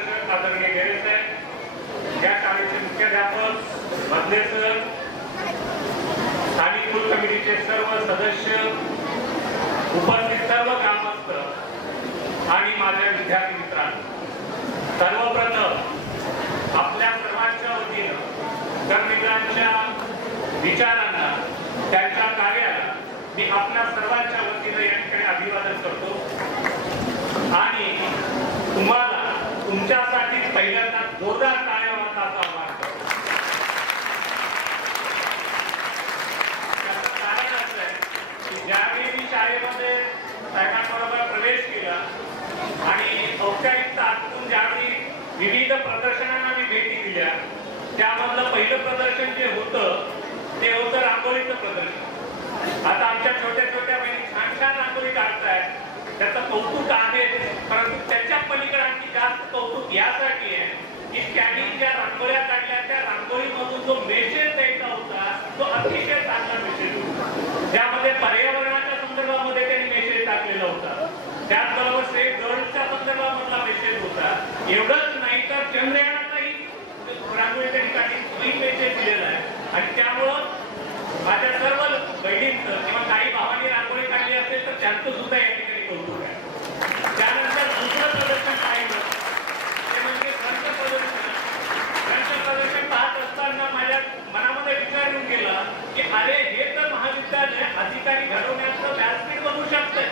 आमचे मार्गदर्शक आदरणीय गेरे साहेब या शाळेचे मुख्याध्यापक मधले सर स्थानिक स्कूल कमिटीचे सर्व सदस्य उपस्थित सर्व ग्रामस्थ आणि माझ्या विद्यार्थी मित्रांनो सर्वप्रथम आपल्या सर्वांच्या वतीनं कर्मिकांच्या विचारांना त्यांच्या कार्याला मी आपल्या सर्वांच्या वतीनं या ठिकाणी अभिवादन करतो. आणि तुम्हाला तुमच्यासाठी पहिल्यांदा जोरदार टाळ्या वाजवायचं आवाहन करतो. त्याचं कारण असं आहे की ज्यावेळी मी शाळेमध्ये साहेबांबरोबर प्रवेश केला आणि औपचारिकता आटून ज्यावेळी विविध प्रदर्शनांना मी भेटी दिल्या त्यामधलं पहिलं प्रदर्शन जे होतं ते होतं रांगोळीचं प्रदर्शन. आता आमच्या छोट्या छोट्या बहिणी छान छान रांगोळी काढतायत. त्याचं कौतुक आहे. परंतु त्याच्या पलीकडे आणखी जास्त कौतुक यासाठी आहे की त्यांनी ज्या रांगोळ्या काढल्या त्या रांगोळीमधून जो मेसेज द्यायचा होता तो अतिशय चांगला मेसेज होता. ज्यामध्ये पर्यावरणाच्या संदर्भामध्ये त्यांनी मेसेज टाकलेला होता. त्याचबरोबर सेफ गर्ल्सच्या संदर्भामधला मेसेज होता. एवढंच नाही तर चंद्रयानाचाही रांगोळी त्यांनी ठिकाणी मेसेज दिलेला आहे. आणि त्यामुळं माझ्या सर्व बहिणींचं किंवा काही भावांनी रांगोळी काढली असेल तर त्यांचं सुद्धा या ठिकाणी कौतुक आहे त्यानंतर दुसरं प्रदर्शन पाहिलं ते म्हणजे ग्रंथ प्रदर्शन ग्रंथ प्रदर्शन पाहत असताना माझ्या मनामध्ये विचार येऊन गेला की अरे हे तर महाविद्यालय अधिकारी घडवण्याचं व्यासपीठ बनू शकतंय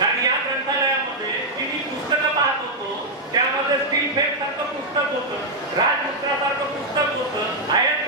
कारण या ग्रंथालयामध्ये जी मी पुस्तकं पाहत होतो त्यामध्ये स्टील फेक सारखं पुस्तक होतं राजमुद्रासारखं पुस्तक होतं आयन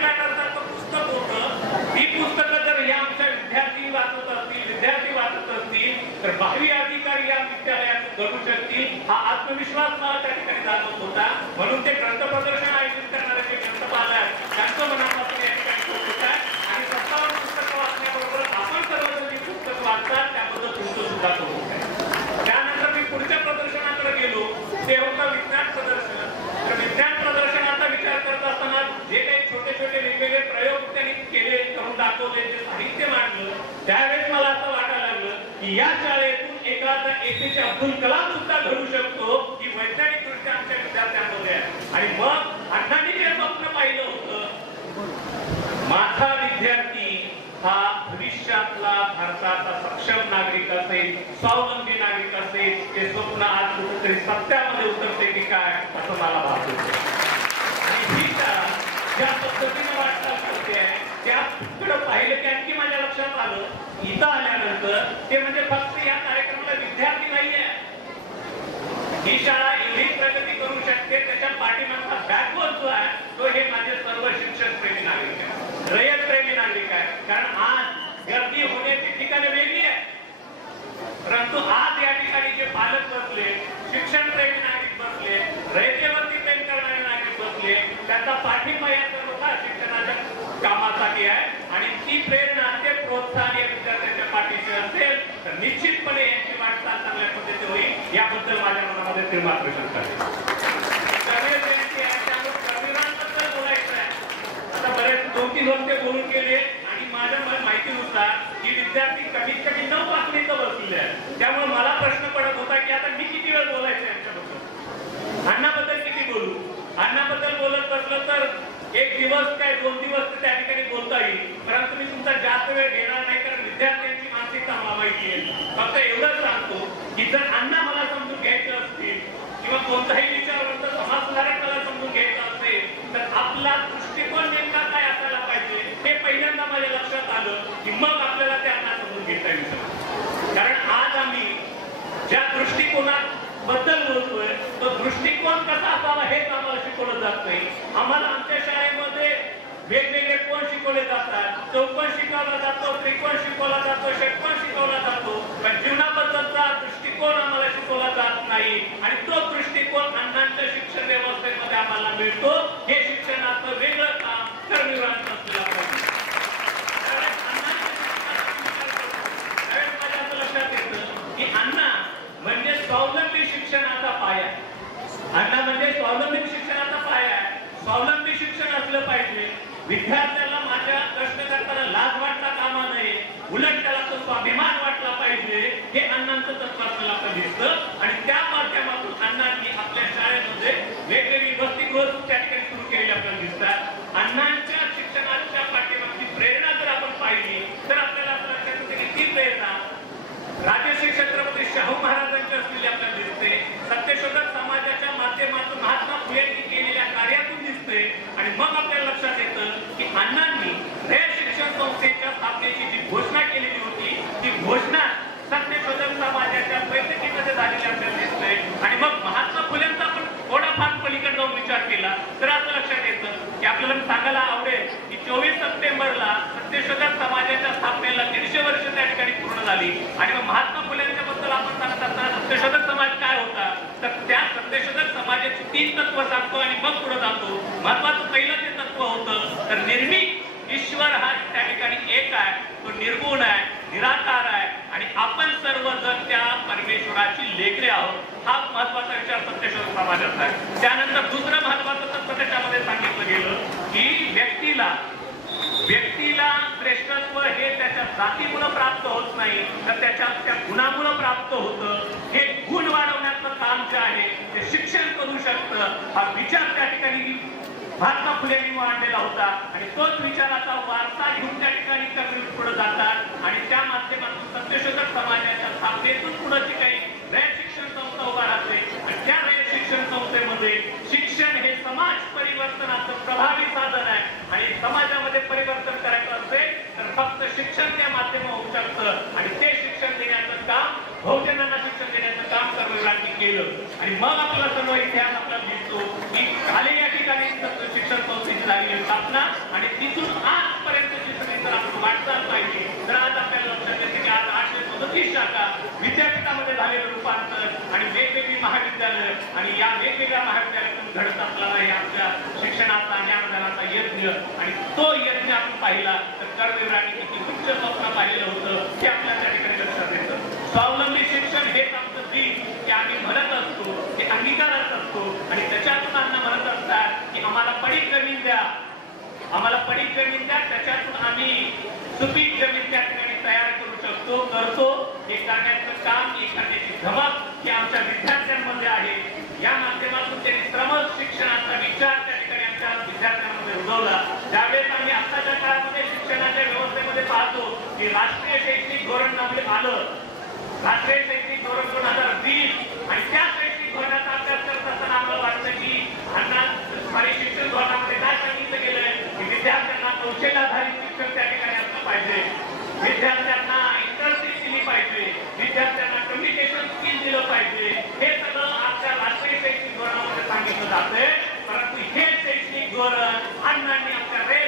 पुस्तक होतं. ही पुस्तकं जर या आमच्या विद्यार्थी वाचत असतील विद्यार्थी वाचत असतील तर बाह्य अधिकारी या विद्यालयात घडू शकतील. हा आत्मविश्वास मला त्या ठिकाणी जाणवत होता. म्हणून ते ग्रंथ प्रदर्शन आयोजित करणारे जे ग्रंथपाल आहेत त्यांचं मनापासून या ठिकाणी कौतुक आहे आणि सत्तावन्न पुस्तकं वाचण्याबरोबर आपण सर्वजण जी पुस्तकं वाचतात त्याबद्दल तुमचं सुद्धा कौतुक आहे त्यानंतर मी पुढच्या प्रदर्शनाकडे गेलो ते होतं विज्ञान प्रदर्शन तर विज्ञान प्रदर्शनाचा विचार करत असताना जे काही छोटे छोटे वेगवेगळे प्रयोग त्यांनी केले करून दाखवले जे साहित्य मांडलं त्यावेळेस मला असं वाटायला लागलं की या शाळेतून एखादा एपीजे अब्दुल कलाम सुद्धा घडू शकतो की वैज्ञानिक दृष्ट्या आमच्या विद्यार्थ्यांमध्ये आहे आणि मग अण्णांनी जे स्वप्न पाहिलं होतं माझा विद्यार्थी हा भविष्यातला भारताचा सक्षम नागरिक असेल स्वावलंबी नागरिक असेल हे स्वप्न आज कुठेतरी सत्यामध्ये उतरते की काय असं मला वाटत. आणि ही ज्या पद्धतीने वाटचाल करते त्या तिकडं पाहिलं की आणखी माझ्या लक्षात आलं इथं आल्यानंतर ते म्हणजे फक्त या कार्यक्रमाला विद्यार्थी नाहीये. ही शाळा एवढी प्रगती करू शकते त्याच्या पाठीमागचा बॅकवर्ड जो आहे तो हे माझे सर्व शिक्षक प्रेमी नागरिक आहे रयत प्रेमी नागरिक आहे. कारण आज गर्दी होण्याची ठिकाणे वेगळी आहे. परंतु आज या ठिकाणी जे पालक बसले शिक्षण प्रेमी नागरिक बसले रयतेवरती प्रेम करणारे नागरिक बसले त्यांचा पाठिंबा या सर्व शिक्षणाच्या कामासाठी आहे. आणि ती प्रेरणा ते प्रोत्साहन या विद्यार्थ्यांच्या पाठीशी असेल तर निश्चितपणे यांची वाटचाल चांगल्या पद्धतीने होईल. याबद्दल माझ्या मनामध्ये ते मात्र शकतात आहे. कर्वे जयंती आहे, त्यामुळे कर्वीरांबद्दल बोलायचं आहे. आता बरेच दोन तीन बोलून गेले आणि माझ्या मला माहितीनुसार की विद्यार्थी कमीत कमी नऊ पाचवीचं बसलेले आहेत त्यामुळे मला प्रश्न पडत होता की आता मी किती वेळ बोलायचं यांच्याबद्दल? अण्णाबद्दल किती बोलू? अण्णाबद्दल बोलत बसलं तर एक दिवस काय दोन दिवस तर त्या ठिकाणी बोलता येईल परंतु मी तुमचा जास्त वेळ घेणार नाही कारण विद्यार्थ्यांची मानसिकता मला माहिती आहे फक्त एवढंच सांगतो की जर अण्णा मला समजून घ्यायचं असतील किंवा कोणताही विचारवंत समाजसुधारक मला समजून घ्यायचं असेल तर आपला दृष्टिकोन नेमका काय असायला पाहिजे हे पहिल्यांदा माझ्या लक्षात आलं की मग आपल्याला ते अण्णा समजून घेता येईल सर. कारण आज आम्ही ज्या दृष्टिकोनात बद्दल बोलतोय तो दृष्टिकोन कसा असावा हेच आम्हाला शिकवलं जात नाही. आम्हाला आमच्या शाळेमध्ये वेगवेगळे कोण शिकवले जातात? चौकोन शिकवला जातो त्रिकोण शिकवला जातो षटकोण शिकवला जातो पण जीवनाबद्दलचा दृष्टिकोन आम्हाला शिकवला जात नाही. आणि तो दृष्टिकोन अण्णांच्या शिक्षण व्यवस्थेमध्ये आम्हाला मिळतो. हे शिक्षणाचं वेगळं काम कर्मवीरांचं असलेलं पाहिजे माझ्या लक्षात येतं की अण्णा स्वावलंबी शिक्षणाचा पाया अण्णा म्हणजे स्वावलंबी शिक्षणाचा पाया आहे. स्वावलंबी शिक्षण असलं पाहिजे. विद्यार्थ्याला माझ्या कष्ट करताना लाज वाटता कामा नये उलट त्याला तो स्वाभिमान वाटला पाहिजे हे अण्णांचं तत्व आपल्याला आपलं दिसतं आणि त्या माध्यमातून अण्णांनी आपल्या शाळेमध्ये वेगवेगळी वसतिगृह त्या ठिकाणी सुरू केलेली आपल्याला दिसतात अण्णांच्या शिक्षणाच्या पाठीमागची प्रेरणा जर आपण पाहिली तर आपल्याला असं लक्षात येते की ती प्रेरणा राजश्री छत्रपती शाहू महाराजांची असलेली आपल्याला दिसते सत्यशोधक समाजाच्या माध्यमातून महात्मा फुलेंनी केलेल्या कार्यातून दिसते आणि मग आपल्याला लक्षात येतं की अण्णांनी हे शिक्षण संस्थेच्या स्थापनेची जी घोषणा केलेली होती ती घोषणा सत्यशोधक समाजाच्या बैठकीमध्ये झालेली आपल्याला दिसते आणि मग महात्मा फुलेंचा पण थोडाफार पलीकडे जाऊन विचार केला. तर असं लक्षात येतं की आपल्याला सांगायला आवडेल की चोवीस सप्टेंबरला सत्यशोधक समाजाच्या स्थापनेला दीडशे वर्ष त्या ठिकाणी पूर्ण झाली. आणि मग महात्मा फुलेंच्या बद्दल आपण सांगत असताना सत्यशोधक समाज काय होता? तर त्या सत्यशोधक समाजाची तीन तत्व सांगतो आणि मग पुढे जातो. महत्वाचं पहिलं ते तत्व होतं तर निर्मित ईश्वर हा त्या ठिकाणी एक आहे. तो निर्गुण आहे निराकार आहे. आणि आपण सर्वजण त्या परमेश्वराची लेकरे आहोत. हा महत्त्वाचा विचार सत्यशोधक समाजाचा आहे. त्यानंतर दुसरं महत्वाचं तत्व त्याच्यामध्ये सांगितलं गेलं की व्यक्तीला व्यक्तीला श्रेष्ठत्व हे त्याच्या जातीमुळं प्राप्त होत नाही तर त्याच्या त्या गुणामुळं प्राप्त होतं. हे गुण वाढवण्याचं काम जे आहे ते शिक्षण करू शकतं. हा विचार त्या ठिकाणी महात्मा फुलेंनी मांडलेला होता. आणि तोच विचाराचा वारसा घेऊन त्या ठिकाणी कमी पुढे जातात. आणि त्या माध्यमातून सत्यशोधक समाजाच्या स्थापनेतून पुढे जी काही रयत शिक्षण संस्था उभा राहते आणि त्या रयत शिक्षण संस्थेमध्ये शिक्षण हे समाज परिवर्तनाचं प्रभावी साधन आहे. आणि समाजामध्ये परिवर्तन करायचं असेल तर फक्त शिक्षण त्या माध्यम होऊ शकतं आणि ते शिक्षण देण्याचं काम बहुजनांना शिक्षण देण्याचं काम कर्मवीरांनी केलं. आणि मग आपला सर्व इतिहास आपल्याला दिसतो की खाली या ठिकाणी शिक्षण संस्थेची झालेली स्थापना आणि तिथून आजपर्यंतची सगळी जर आपण वाटचाल पाहिली तर आज आपल्याला लक्षात येते की आज आठशे सदतीस शाखा विद्यापीठामध्ये झालेलं रूपांतर आणि वेगवेगळी महाविद्यालय आणि या वेगवेगळ्या महाविद्यालयातून घडत असलेला हे आमच्या शिक्षणाचा ज्ञानदानाचा यज्ञ आणि तो यज्ञ आपण पाहिला तर कर्मवीरांनी किती उच्च स्वप्न पाहिलेलं होतं हे आपल्या त्या ठिकाणी लक्षात येतं. स्वावलंबी शिक्षण हेच आमचं दिन ते आम्ही म्हणत असतो ते अंगीकारत असतो आणि त्याच्यातून अण्णा म्हणत असतात की आम्हाला पडीक जमीन द्या. आम्हाला पडीक जमीन द्या त्याच्यातून आम्ही सुपीक जमीन त्या ठिकाणी तयार करू शकतो करतो. एखाद्याचं काम एखाद्याची करण्याची धमक ही आमच्या विद्यार्थ्यांमध्ये आहे. या माध्यमातून त्यांनी श्रम शिक्षणाचा विचार त्या ठिकाणी आमच्या विद्यार्थ्यांमध्ये रुजवला. ज्यावेळेस आम्ही आताच्या काळामध्ये शिक्षणाच्या व्यवस्थेमध्ये पाहतो की राष्ट्रीय शैक्षणिक धोरण नामले आलं. राष्ट्रीय शैक्षणिक धोरण दोन हजार वीस आणि त्या शैक्षणिक धोरणाचा अभ्यास करत असताना आम्हाला वाटतं की अण्णा आणि शिक्षण धोरणामध्ये काय सांगितलं गेलंय की विद्यार्थ्यांना कौशल्याधारित शिक्षण त्या ठिकाणी असलं पाहिजे. विद्यार्थ्यांना इंटर्नशिप दिली पाहिजे विद्यार्थ्यांना कम्युनिकेशन स्किल दिलं पाहिजे हे सगळं आजच्या राष्ट्रीय शैक्षणिक धोरणामध्ये सांगितलं जाते परंतु हे शैक्षणिक धोरण अण्णांनी आमच्या रे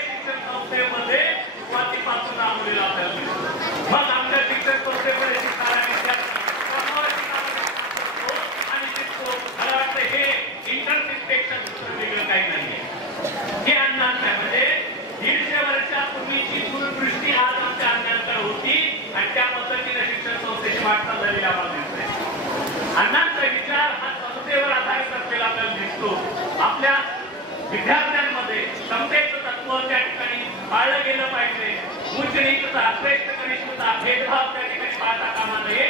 शिक्षण संस्थेमध्ये सुरुवातीपासून राबवलेला आपल्याला मग आमच्या शिक्षण संस्थेमध्ये शिकणाऱ्या आणि शिकतो मला वाटतं हे इंटर्नशिप दुसरं वेगळं काही नाहीये. हे अण्णांचं आहे म्हणजे दीडशे वर्षापूर्वीची दूरदृष्टी आज आमच्या अण्णांकडे होती आणि त्या पद्धतीने शिक्षण संस्थेची वाटचाल झालेली आम्हाला दिसते अण्णांचा विचार हा संस्थेवर आधारित असलेला आपल्याला दिसतो. आपल्या विद्यार्थ्यांमध्ये समतेचं तत्व त्या ठिकाणी पाळलं गेलं पाहिजे उच्च नीचता श्रेष्ठ कनिष्ठता भेदभाव त्या ठिकाणी पाहता कामा नये?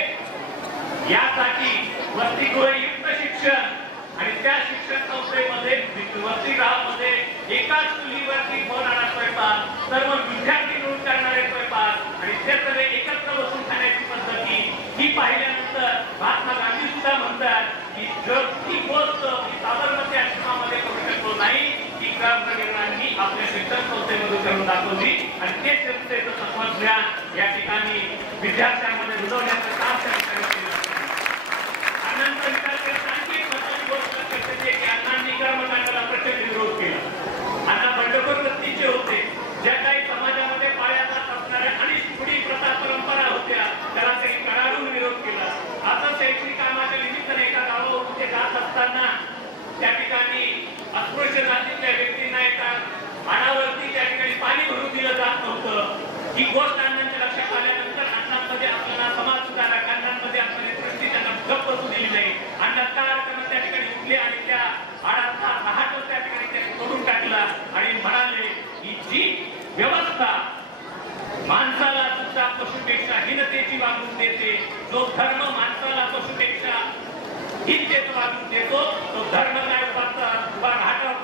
यासाठी वसतिगृहयुक्त शिक्षण आणि त्या शिक्षण संस्थेमध्ये वसतिगृहामध्ये एकाच चुलीवरती होणारा स्वयंपाक सर्व विद्यार्थी मिळून करणारे स्वयंपाक आणि ते सगळे एकत्र बसून खाण्याची पद्धती ही पाहिल्यानंतर महात्मा गांधी सुद्धा म्हणतात की जग ती गोष्ट मी साबरमती आश्रमामध्ये करू शकलो नाही ती कर्मवीरांनी आपल्या शिक्षण संस्थेमध्ये करून दाखवली आणि ते संस्थेचं तत्वज्ञान या ठिकाणी विद्यार्थ्यांमध्ये रुजवण्याचं काम जो धर्म माणसाला पशुपेक्षा हित देतो देतो तो धर्म काय उभा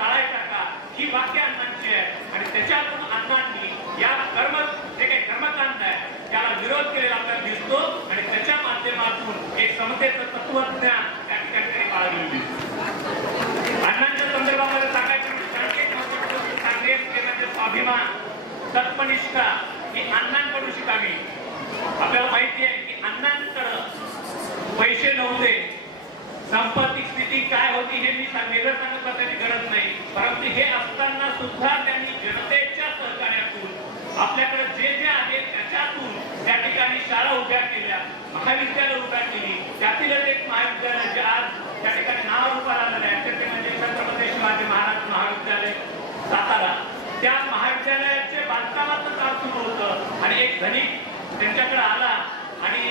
टाळायचा का? ही वाक्य अण्णांची आहे. आणि त्याच्यातून अण्णांनी या कर्म जे काही कर्मकांड आहे त्याला विरोध केलेला आपल्याला दिसतो आणि त्याच्या माध्यमातून एक समतेचं तत्वज्ञान त्या ठिकाणी बाळगलेलं दिसतो. अण्णांच्या संदर्भामध्ये सांगायचे म्हणजे म्हणजे म्हणजे स्वाभिमान तत्वनिष्ठा ही अण्णांकडून शिकावी आपल्याला माहिती आहे की अण्णां पैसे नव्हते. संपत्ती स्थिती काय होती हे मी वेगळं सांगत बसायची गरज नाही. परंतु हे असताना सुद्धा त्यांनी जनतेच्या सहकार्यातून आपल्याकडे जे जे आहे त्याच्यातून त्या ठिकाणी शाळा उभ्या केल्या महाविद्यालय उभ्या केली. त्यातीलच एक महाविद्यालय जे आज त्या ठिकाणी नावारूपाला आलेलं आहे. ते म्हणजे छत्रपती शिवाजी महाराज महाविद्यालय सातारा. त्या महाविद्यालयाचे बांधकामाचं काम सुरू होतं आणि एक धनिक त्यांच्याकडे आला आणि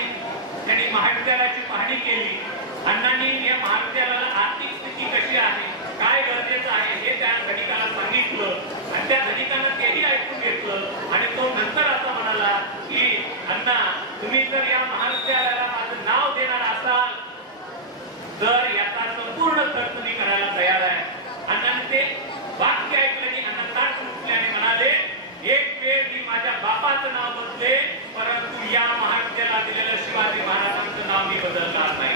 त्यांनी महाविद्यालयाची पाहणी केली. अण्णा या महाविद्यालयाला आर्थिक स्थिती कशी आहे काय गरजेचं आहे हे त्या धनिकाला सांगितलं आणि त्या धनिकानं तेही ऐकून घेतलं आणि तो नंतर असं म्हणाला की अण्णा तुम्ही जर या महाविद्यालयाला माझं नाव देणार असाल तर याचा संपूर्ण खर्च मी करायला तयार आहे अण्णाने ते वाक्य ऐकलं आणि अण्णा ताट उठले आणि म्हणाले एक वेळ मी माझ्या बापाचं नाव बदले परंतु या महाविद्यालयाला दिलेलं शिवाजी महाराजांचं नाव मी बदलणार नाही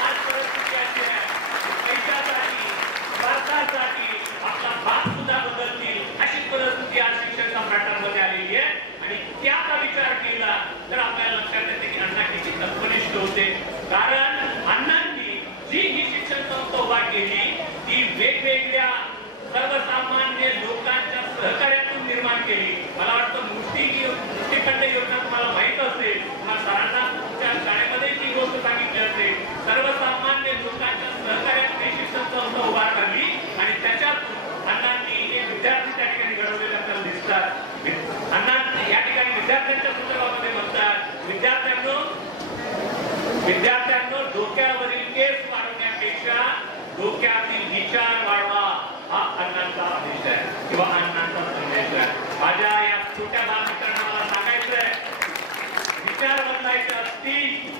आज परिस्थिती अशी आहे पैशासाठी स्वार्थासाठी आपला बाप सुद्धा बदलतील अशी परिस्थिती आज शिक्षण सम्राटांमध्ये आलेली आहे आणि त्याचा विचार केला तर आपल्याला लक्षात येते की अण्णा किती तत्पनिष्ठ होते कारण अण्णांनी जी ही शिक्षण संस्था उभा केली ती वेगवेगळ्या सर्वसामान्य लोकांच्या सहकार्यातून निर्माण केली मला वाटतं मुष्टी मुष्टीखंड योजना तुम्हाला माहीत असेल तुम्हाला सरांना तुमच्या शाळेमध्ये ती गोष्ट सांगितली असेल सर्वसामान्य लोकांच्या सहकार्यातून ही शिक्षण संस्था उभा करली आणि त्याच्यात अण्णांनी हे विद्यार्थी त्या ठिकाणी घडवलेले आपल्याला दिसतात अण्णा या ठिकाणी विद्यार्थ्यांच्या संदर्भामध्ये म्हणतात विद्यार्थ्यांनो विद्यार्थ्यांनो डोक्यावरील केस वाढवण्यापेक्षा डोक्यातील विचार वाढवा हा अण्णांचा आदेश आहे किंवा अण्णांचा संदेश आहे माझ्या या छोट्या बालमित्रांना मला सांगायचं आहे विचार बदलायचे असतील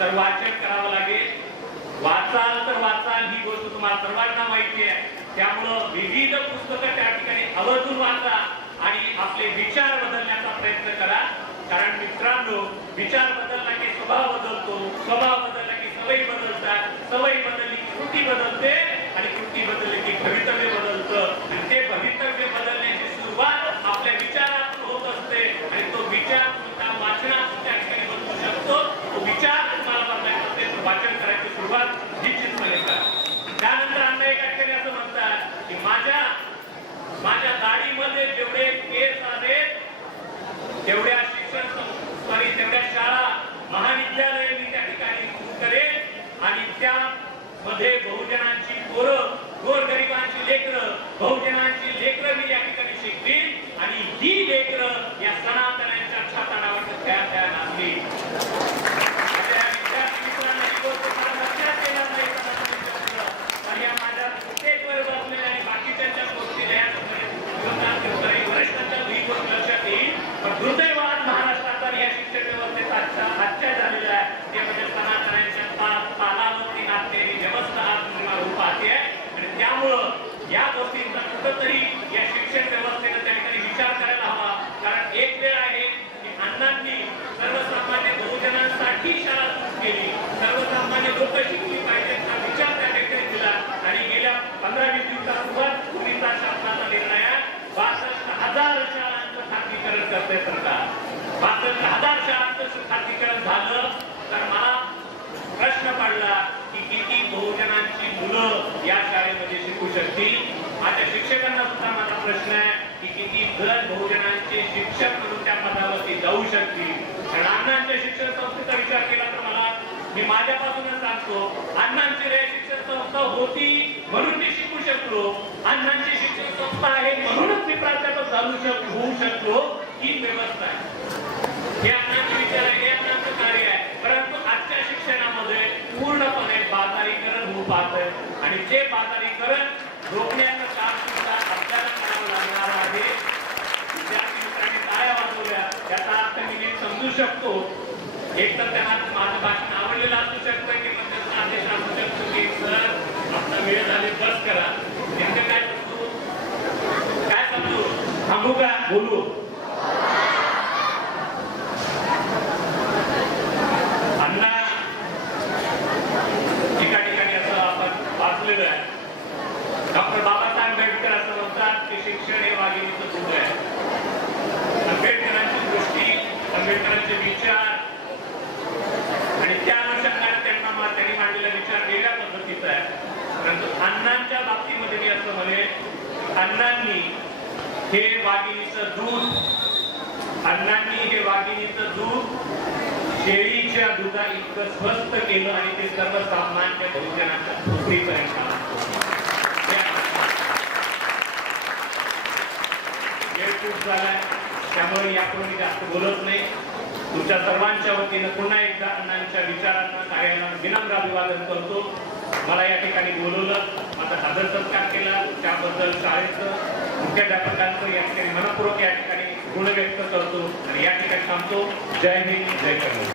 तर वाचन करावं लागेल वाचाल तर वाचाल ही गोष्ट तुम्हाला सर्वांना माहिती आहे. त्यामुळं विविध पुस्तकं त्या ठिकाणी आवर्जून वाचा आणि आपले विचार बदलण्याचा प्रयत्न करा. कारण मित्रांनो विचार बदलला की स्वभाव बदलतो. स्वभाव बदलला की सवयी बदलतात. सवयी बदलली कृती बदलते आणि कृती बदलली की भवितव्य बदलतं. आणि ते भवितव्य बदलण्याची सुरुवात आपल्या विचारातून होत असते. आणि तो विचार तुमचा वाचनात त्या ठिकाणी बदलू शकतो. तो विचार तुम्हाला बदलायचा असेल तर वाचन करायची सुरुवात निश्चितपणे करा त्यानंतर अण्णा एका ठिकाणी असं म्हणतात की माझ्या माझ्या दाढीमध्ये जेवढे केस आहेत तेवढ्या शिक्षण सॉरी तेवढ्या शाळा महाविद्यालय मी त्या ठिकाणी सुरू करेन आणि त्यामध्ये बहुजनांची पोरं गोरगरिबांची लेकरं बहुजनांची लेकरं मी या ठिकाणी शिकतील आणि ही लेकरं या सनातनांच्या छाताडावर त्या त्या नाचली माझ्या विद्यार्थी मित्रांना ही गोष्ट मला लक्षात येणार नाही का माझ्या पण या माझ्या प्रत्येक वर बसलेल्या आणि बाकीच्या गोष्टी ज्या आहेत, वरिष्ठांच्या ही गोष्ट लक्षात येईल पण दुर्दैवात महाराष्ट्रात आणि या शिक्षण व्यवस्थेत आजच्या आजच्या झालेल्या आहे ते म्हणजे सनातनांच्या पा- पालावरती नाचलेली व्यवस्था आज तुम्हाला रूप पाहते आणि त्यामुळं या गोष्टींचा कुठंतरी या शिक्षण व्यवस्थेनं त्या ठिकाणी विचार करायला हवा कारण एक वेळ आहे की अण्णांनी सर्वसामान्य बहुजनांसाठी शाळा सुरू केली सर्वसामान्य लोक शिकली पाहिजेत हा विचार त्या ठिकाणी दिला. आणि गेल्या पंधरा वीस दिवसापूर्वी पोलिसा शासनाचा निर्णय बासष्ट हजार शाळांचं खाजगीकरण करते सरकार. बासष्ट हजार शाळांचं खाजगीकरण झालं. तर मला प्रश्न पडला की किती बहुजनांची मुलं या शाळेमध्ये शिकू शकतील? माझ्या शिक्षकांना सुद्धा माझा प्रश्न आहे की किती घर बहुजनांचे शिक्षक म्हणून त्या पदावरती जाऊ शकतील? कारण अण्णांच्या शिक्षण संस्थेचा विचार केला तर मला मी माझ्यापासूनच शकतो. अण्णांची रे शिक्षण संस्था होती म्हणून मी शिकू शकलो. अण्णांची शिक्षण संस्था आहे म्हणूनच मी प्राध्यापक चालू शकतो होऊ शकलो. ही व्यवस्था आहे. हे अण्णांचे विचार आहे हे अण्णांचं कार्य आहे. परंतु आजच्या शिक्षणामध्ये पूर्णपणे बाजारीकरण होऊ पाहतंय. आणि जे बाजारीकरण रोखण्याचं काम सुद्धा आपल्याला करावं लागणार आहे. विद्यार्थी मित्रांनी काय वाजवल्या याचा अर्थ मी नीट समजू शकतो. एक तर त्यांना माझं भाषण आवडलेलं असू शकतं. बोलू अण्णा बसलेलो आहे डॉक्टर बाबासाहेब आंबेडकर असं म्हणतात की शिक्षण हे वाघिणीचं दूध आहे आंबेडकरांची दृष्टी आंबेडकरांचे विचार आणि त्या अनुषंगाने त्यांना मा- त्यांनी मांडलेला विचार वेगळ्या पद्धतीचा आहे परंतु अण्णांच्या बाबतीमध्ये मी असं म्हणेन अण्णांनी हे वाघिणीचं दूध अण्णांनी हे वाघिणीचं दूध शेळीच्या दुधा इतकं स्वस्त केलं आणि ते सर्वसामान्य बहुजनाच्या झोपडीपर्यंत वेळ खूप झालाय त्यामुळे यापूर्वी जास्त बोलत नाही. तुमच्या सर्वांच्या वतीनं पुन्हा एकदा अण्णांच्या विचारांना कार्याला विनम्र अभिवादन करतो. मला या ठिकाणी बोलवलं माझा सादर सत्कार केला. त्याबद्दल शाळेचं मुख्याध्यापकांचं या ठिकाणी मनपूर्वक या ठिकाणी गुण व्यक्त करतो. आणि या ठिकाणी थांबतो. जय हिंद जय कर्नाटक